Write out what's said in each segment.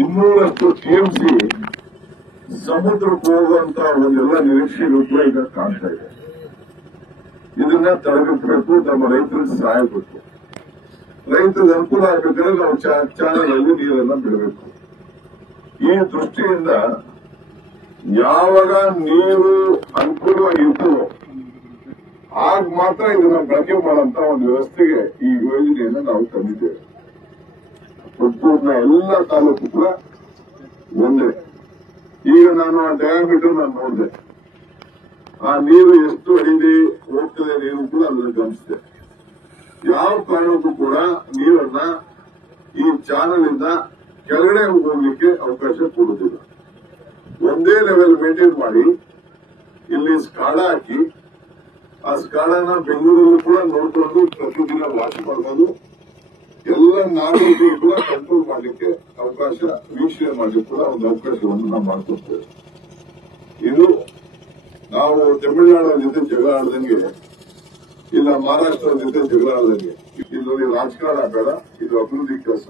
200 TMC ಸಮುದ್ರಕ್ಕೆ ಹೋಗುವಂತ ಒಂದೆಲ್ಲ ನಿರೀಕ್ಷೆಗಳು ಕೂಡ ಈಗ ಕಾಣ್ತಾ ಇದೆ. ಇದನ್ನ ತಡೆಗಟ್ಟಬೇಕು, ನಮ್ಮ ರೈತರಿಗೆ ಸಹಾಯ ಬೇಕು. ರೈತರಿಗೆ ಅನುಕೂಲ ಆಗಬೇಕಾದ್ರೆ ನಾವು ಚಾನಲಲ್ಲಿ ನೀರನ್ನ ಬಿಡಬೇಕು. ಈ ದೃಷ್ಟಿಯಿಂದ ಯಾವಾಗ ನೀರು ಅನುಕೂಲವಾಗಿರ್ತದೋ ಆಗ ಮಾತ್ರ ಇದನ್ನ ಬಳಕೆ ಮಾಡುವಂತ ಒಂದು ವ್ಯವಸ್ಥೆಗೆ ಈ ಯೋಜನೆಯನ್ನು ನಾವು ತಂದಿದ್ದೇವೆ. ಪುತ್ತೂರಿನ ಎಲ್ಲ ತಾಲೂಕು ಕೂಡ ಒಂದೇ. ಈಗ ನಾನು ಆ ಡಯಾಮೀಟರ್ ನಾನು ನೋಡಿದೆ, ಆ ನೀರು ಎಷ್ಟು ಅಡಿಗೆ ಹೋಗ್ತದೆ ನೀರು ಕೂಡ ಅದನ್ನು ಗಮನಿಸಿದೆ. ಯಾವ ಕಾರಣಕ್ಕೂ ಕೂಡ ನೀರನ್ನ ಈ ಚಾನಲ್ ಇಂದ ಕೆಳಗಡೆ ಹೋಗ್ಲಿಕ್ಕೆ ಅವಕಾಶ ಕೊಡುವುದಿಲ್ಲ. ಒಂದೇ ಲೆವೆಲ್ ಮೇಂಟೈನ್ ಮಾಡಿ ಇಲ್ಲಿ ಸ್ಕಾಡ ಹಾಕಿ ಆ ಸ್ಕಾಡನ ಬೆಂಗಳೂರಲ್ಲಿ ಕೂಡ ನೋಡಿಕೊಂಡು ಪ್ರತಿದಿನ ವಾಚ್ ಮಾಡಬಹುದು. ಎಲ್ಲ ನಾಗರಿಕರು ಕೂಡ ಕಂಟ್ರೋಲ್ ಮಾಡಲಿಕ್ಕೆ ಅವಕಾಶ, ವೀಕ್ಷಣೆ ಮಾಡಲಿಕ್ಕೆ ಕೂಡ ಒಂದು ಅವಕಾಶವನ್ನು ನಾವು ಮಾಡಿಕೊಡ್ತೇವೆ. ಇದು ನಾವು ತಮಿಳುನಾಡಿನ ಜೊತೆ ಜಗಳ ಆಡದಂಗೆ, ಇಲ್ಲ ಮಹಾರಾಷ್ಟ್ರದ ಜೊತೆ ಜಗಳ ಆಡದಂಗೆ. ಇದರಲ್ಲಿ ರಾಜಕಾರಣ ಬೇಡ, ಇದು ಅಭಿವೃದ್ಧಿ ಕೆಲಸ.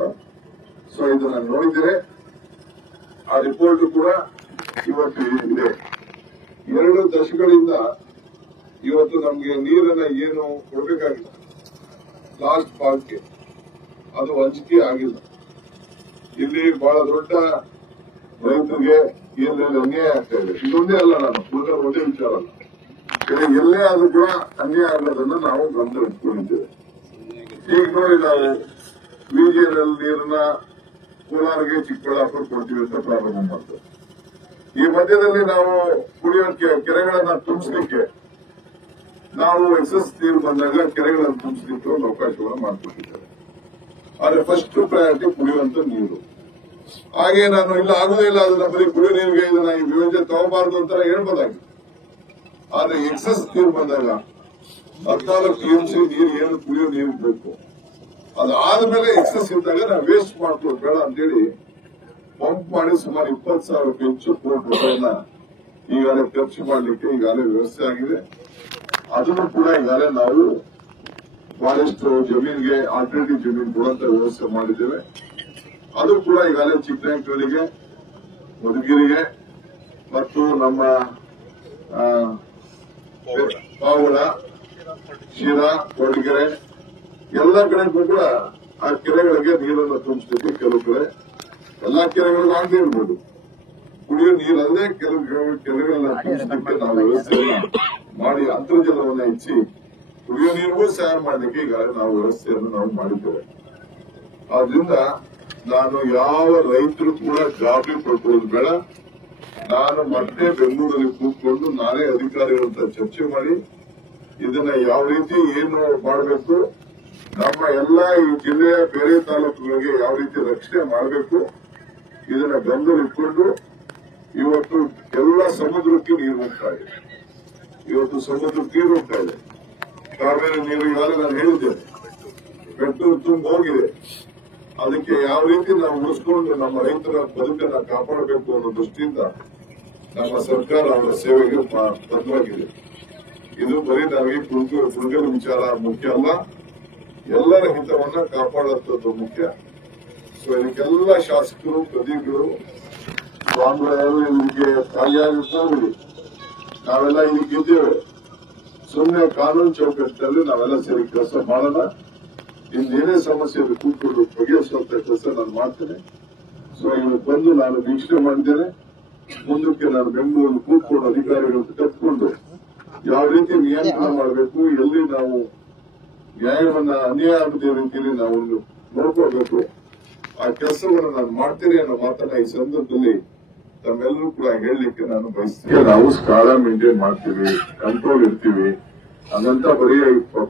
ಸೊ ಇದನ್ನ ನೋಡಿದರೆ ಆ ರಿಪೋರ್ಟ್ ಕೂಡ ಇವತ್ತು ಇದೆ. 2 ದಶಕಗಳಿಂದ ಇವತ್ತು ನಮಗೆ ನೀರನ್ನ ಏನು ಕೊಡಬೇಕಾಗಿಲ್ಲ, ಲಾಸ್ಟ್ ಭಾಗಕ್ಕೆ ಅದು ಹಂಚಿಕೆ ಆಗಿಲ್ಲ. ಇಲ್ಲಿ ಬಹಳ ದೊಡ್ಡ ರೈತರಿಗೆ ಎಲ್ಲೆಲ್ಲಿ ಅನ್ಯಾಯ ಆಗ್ತಾ ಇದೆ. ಇದೊಂದೇ ಅಲ್ಲ, ನಾನು ಒಂದೇ ವಿಚಾರ ಅಲ್ಲ, ಎಲ್ಲೇ ಆದ್ರೂ ಕೂಡ ಅನ್ಯಾಯ ಆಗೋದನ್ನ ನಾವು ಗಮನ ಇಟ್ಕೊಂಡಿದ್ದೇವೆ. ಈಗ ನೋಡಿ, ನಾವು ವಿಜಯನಲ್ಲಿ ನೀರನ್ನ ಕೋಲಾರಿಗೆ ಚಿಕ್ಕಬಳ್ಳಾಪುರ ಕೊಡ್ತೀವಿ ಅಂತ ಪ್ರಾರಂಭ ಮಾಡ್ತೇವೆ. ಈ ಮಧ್ಯದಲ್ಲಿ ನಾವು ಕುಡಿಯೋ ಕೆರೆಗಳನ್ನ ತುಂಬಿಸಲಿಕ್ಕೆ ನಾವು ಎಕ್ಸಸ್ ನೀರು ಬಂದಾಗ ಕೆರೆಗಳನ್ನು ತುಂಬಿಸಲಿಕ್ಕೆ ಒಂದು ಅವಕಾಶವನ್ನು ಮಾಡಿಕೊಟ್ಟಿದ್ದೇವೆ. ಆದ್ರೆ ಫಸ್ಟ್ ಪ್ರಯಾರಿಟಿ ಕುಡಿಯುವಂತ ನೀರು. ಹಾಗೆ ನಾನು ಇಲ್ಲ ಆಗುದೇ ಇಲ್ಲ, ಅದನ್ನ ಬರೀ ಕುಡಿಯೋ ನೀರಿಗೆ ಇದನ್ನ ಈ ಯೋಜನೆ ತಗೋಬಾರದು ಅಂತ ಹೇಳ್ಬೋದಾಗಿತ್ತು. ಆದ್ರೆ ಎಕ್ಸಸ್ ನೀರು ಬಂದಾಗ 14 ಟಿಎಂಸಿ ನೀರು ಏನು ಕುಡಿಯೋ ನೀರು ಬೇಕು, ಅದಾದ್ಮೇಲೆ ಎಕ್ಸಸ್ ಇದ್ದಾಗ ನಾವು ವೇಸ್ಟ್ ಮಾಡ್ಕೊಳ್ಳೋದು ಬೇಡ ಅಂತೇಳಿ ಪಂಪ್ ಮಾಡಿ ಸುಮಾರು 20,000 ಹೆಚ್ಚು ಕೋಟಿ ರೂಪಾಯಿನ ಈಗಾಗಲೇ ಖರ್ಚು ಮಾಡಲಿಕ್ಕೆ ಈಗಾಗಲೇ ವ್ಯವಸ್ಥೆ ಆಗಿದೆ. ಅದನ್ನು ಕೂಡ ಈಗಾಗಲೇ ನಾವು ಬಹಳಷ್ಟು ಜಮೀನಿಗೆ ಆಲ್ಟರ್ನೇಟಿವ್ ಜಮೀನು ಕೊಡುವಂತ ವ್ಯವಸ್ಥೆ ಮಾಡಿದ್ದೇವೆ. ಅದು ಕೂಡ ಈಗಾಗಲೇ ಚಿಕ್ಕನಾಯಕನಹಳ್ಳಿಗೆ, ಮಧುಗಿರಿಗೆ ಮತ್ತು ನಮ್ಮ ಪಾವಡ, ಶಿರಾ, ಕೊಡಗೆರೆ ಎಲ್ಲ ಕಡೆಗೂ ಕೂಡ ಆ ಕೆರೆಗಳಿಗೆ ನೀರನ್ನು ತುಂಬಿಸಲಿಕ್ಕೆ ಕೆಲವು ಕಡೆ ಎಲ್ಲಾ ಕೆರೆಗಳಿಗೂ ಆಗದೆ ಇರ್ಬೋದು, ಕುಡಿಯೋ ನೀರಲ್ಲದೆ ಕೆಲವು ಕೆರೆಗಳನ್ನ ತುಂಬಿಸಲಿಕ್ಕೆ ನಾವು ವ್ಯವಸ್ಥೆಯನ್ನ ಮಾಡಿ ಅಂತರ್ಜಲವನ್ನು ಹೆಚ್ಚಿ ಕುಡಿಯೋ ನೀರಿಗೂ ಸಹಾಯ ಮಾಡಲಿಕ್ಕೆ ಈಗಾಗಲೇ ನಾವು ವ್ಯವಸ್ಥೆಯನ್ನು ನಾವು ಮಾಡಿದ್ದೇವೆ. ಆದ್ರಿಂದ ನಾನು ಯಾವ ರೈತರು ಕೂಡ ಗಾಬರಿ ಪಡ್ಕೊಳ್ಳೋದು ಬೇಡ. ನಾನು ಮತ್ತೆ ಬೆಂಗಳೂರಲ್ಲಿ ಕೂತ್ಕೊಂಡು ನಾನೇ ಅಧಿಕಾರಿಗಳಂತ ಚರ್ಚೆ ಮಾಡಿ ಇದನ್ನ ಯಾವ ರೀತಿ ಏನು ಮಾಡಬೇಕು, ನಮ್ಮ ಎಲ್ಲ ಈ ಜಿಲ್ಲೆಯ ಬೇರೆ ತಾಲೂಕುಗಳಿಗೆ ಯಾವ ರೀತಿ ರಕ್ಷಣೆ ಮಾಡಬೇಕು, ಇದನ್ನ ಗಮನದಲ್ಲಿಟ್ಕೊಂಡು ಇವತ್ತು ಎಲ್ಲ ಸಮುದ್ರಕ್ಕೆ ನೀರು ಹೋಗ್ತಾ ಇದೆ. ಇವತ್ತು ಸಮುದ್ರಕ್ಕೆ ನೀರು ಹೋಗ್ತಾ ಇದೆ. ಕಾವೇರಿ ನೀರು ಈಗಾಗಲೇ ನಾನು ಹೇಳಿದ್ದೇನೆ, ಬೆಟ್ಟರು ತುಂಬ ಹೋಗಿದೆ. ಅದಕ್ಕೆ ಯಾವ ರೀತಿ ನಾವು ಉಳಿಸ್ಕೊಂಡು ನಮ್ಮ ರೈತರ ಬದುಕನ್ನ ಕಾಪಾಡಬೇಕು ಅನ್ನೋ ದೃಷ್ಟಿಯಿಂದ ನಮ್ಮ ಸರ್ಕಾರ ಅವರ ಸೇವೆಗೆ ಬದ್ಧವಾಗಿದೆ. ಇದು ಬರೀ ನಮಗೆ ಕುಡುಗರ ವಿಚಾರ ಮುಖ್ಯ ಅಲ್ಲ, ಎಲ್ಲರ ಹಿತವನ್ನ ಕಾಪಾಡುವಂಥದ್ದು ಮುಖ್ಯ. ಸೊ ಇದಕ್ಕೆಲ್ಲ ಶಾಸಕರು, ಪ್ರತಿಗಳು, ಸ್ವಾಮಿಗಳು ಇದಕ್ಕೆ ತಾಯಿಯಾಗಿ ನಾವೆಲ್ಲ ಇದಕ್ಕೆ ಇದ್ದೇವೆ. ಸುಮ್ಮನೆ ಕಾನೂನು ಚೌಕಟ್ಟಿನಲ್ಲಿ ನಾವೆಲ್ಲ ಸೇರಿ ಕೆಲಸ ಮಾಡೋಣ. ಇನ್ನೇನೇ ಸಮಸ್ಯೆ ಕೂತ್ಕೊಂಡು ಬಗೆಹರಿಸುವಂತ ಕೆಲಸ ನಾನು ಮಾಡ್ತೇನೆ. ಸೊ ಇವತ್ತು ಬಂದು ನಾನು ವೀಕ್ಷಣೆ ಮಾಡಿದ್ದೇನೆ. ಮುಂದಕ್ಕೆ ನಾನು ಬೆಂಗಳೂರಲ್ಲಿ ಕೂತ್ಕೊಂಡು ಅಧಿಕಾರಿಗಳು ಕಟ್ಕೊಂಡು ಯಾವ ರೀತಿ ನಿಯಂತ್ರಣ ಮಾಡಬೇಕು, ಎಲ್ಲಿ ನಾವು ನ್ಯಾಯವನ್ನ ಅನ್ಯಾಯ ಆಗದ ರೀತಿಯಲ್ಲಿ ನಾವು ನೋಡ್ಕೋಬೇಕು, ಆ ಕೆಲಸವನ್ನು ನಾನು ಮಾಡ್ತೇನೆ ಅನ್ನೋ ಮಾತನ್ನ ಈ ಸಂದರ್ಭದಲ್ಲಿ ತಮ್ಮೆಲ್ಲರೂ ಕೂಡ ಹೇಳಲಿಕ್ಕೆ ನಾನು ಬಯಸ್ತೇನೆ. ನಾವು ಸ್ಕಾಡ ಮೇಂಟೈನ್ ಮಾಡ್ತೀವಿ, ಕಂಟ್ರೋಲ್ ಇರ್ತೀವಿ. ಅದಂತ ಬರೀ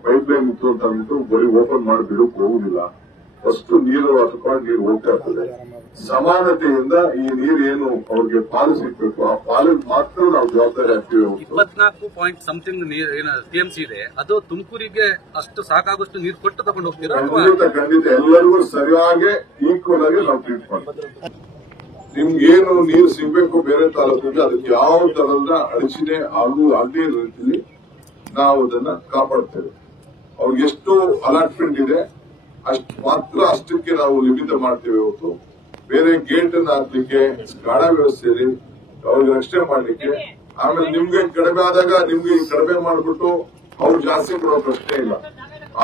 ಪೈಪ್ ಲೈನ್ ಇತ್ತು ಅಂತ ಅಂದ್ಬಿಟ್ಟು ಬರೀ ಓಪನ್ ಮಾಡಿ ಬಿಡೋಕೆ ಹೋಗುದಿಲ್ಲ. ಫಸ್ಟ್ ನೀರು ಹತ್ಕೊಂಡು ನೀರು ಹೋಗ್ತಾ ಇರ್ತದೆ. ಸಮಾನತೆಯಿಂದ ಈ ನೀರು ಏನು ಅವ್ರಿಗೆ ಪಾಲು ಸಿಗ್ಬೇಕು, ಆ ಪಾಲಿಗೆ ಮಾತ್ರ ನಾವು ಜವಾಬ್ದಾರಿ ಆಗ್ತೀವಿ. 24 ಪಾಯಿಂಟ್ ಸಮಥಿಂಗ್ ಟಿಎಂಸಿ ಇದೆ, ಅದು ತುಮಕೂರಿಗೆ ಅಷ್ಟು ಸಾಕಾಗುವಷ್ಟು ನೀರು ಕೊಟ್ಟು ತಗೊಂಡು ಹೋಗ್ತೀರಾ? ಖಂಡಿತ ಎಲ್ಲರಿಗೂ ಸರಿಯಾಗಿ ಈಕ್ವಲ್ ಆಗಿ ನಾವು ಟ್ರೀಟ್ ಮಾಡ್ತೀವಿ. ನಿಮ್ಗೇನು ನೀರು ಸಿಗ್ಬೇಕು ಬೇರೆ ತಾಲೂಕಿಗೆ, ಅದಕ್ಕೆ ಯಾವ ತರದ ಅಡಚಣೆ ಆಗದೇ ರೀತಿಯಲ್ಲಿ ನಾವು ಅದನ್ನ ಕಾಪಾಡ್ತೇವೆ. ಅವ್ರಿಗೆ ಎಷ್ಟು ಅಲಾಟ್ಮೆಂಟ್ ಇದೆ ಅಷ್ಟು ಮಾತ್ರ ಅಷ್ಟಕ್ಕೆ ನಾವು ಲಿಮಿಟ್ ಮಾಡ್ತೇವೆ ಹೊರತು ಬೇರೆ ಗೇಟ್ ಅನ್ನು ಹಾಕ್ಲಿಕ್ಕೆ, ಗಾಢ ವ್ಯವಸ್ಥೆಯಲ್ಲಿ ಅವ್ರಿಗೆ ರಕ್ಷಣೆ ಮಾಡ್ಲಿಕ್ಕೆ. ಆಮೇಲೆ ನಿಮ್ಗೆ ಕಡಿಮೆ ಆದಾಗ ನಿಮ್ಗೆ ಕಡಿಮೆ ಮಾಡ್ಬಿಟ್ಟು ಅವ್ರು ಜಾಸ್ತಿ ಕೊಡೋ ಪ್ರಶ್ನೆ ಇಲ್ಲ.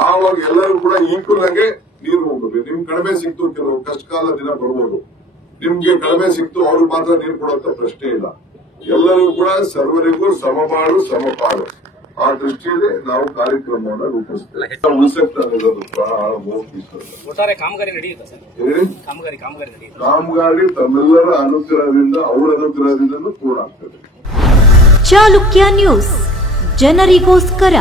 ಆವಾಗ ಎಲ್ಲರೂ ಕೂಡ ಈಕ್ವಲ್ ಆಗಿ ನೀರು ಹೋಗ್ಬೇಕು. ನಿಮ್ಗೆ ಕಡಿಮೆ ಸಿಕ್ತು, ಕೆಲವು ಕಷ್ಟಕಾಲ ದಿನ ಬರ್ಬೋದು, ನಿಮ್ಗೆ ಕಡಿಮೆ ಸಿಕ್ತು ಅವ್ರಿಗೆ ಮಾತ್ರ ನೀರು ಕೊಡೋಂತ ಪ್ರಶ್ನೆ ಇಲ್ಲ. ಎಲ್ಲರೂ ಕೂಡ ಸರ್ವರಿಗೂ ಸಮಬಾಳು ಸಮಪಾಲು, ಆ ದೃಷ್ಟಿಯಲ್ಲಿ ನಾವು ಕಾರ್ಯಕ್ರಮವನ್ನು ರೂಪಿಸ್ತೇವೆ. ಉಳಿಸಕ್ಕೆ ಒಟ್ಟಾರೆ ಕಾಮಗಾರಿ ನಡೆಯುತ್ತೆ ಸರ್. ಕಾಮಗಾರಿ ತಮ್ಮೆಲ್ಲರ ಅನುಗ್ರಹದಿಂದ, ಅವರ ಅನುಗ್ರಹದಿಂದ ಪೂರ್ಣ ಆಗ್ತದೆ. ಚಾಲುಕ್ಯ ನ್ಯೂಸ್, ಜನರಿಗೋಸ್ಕರ.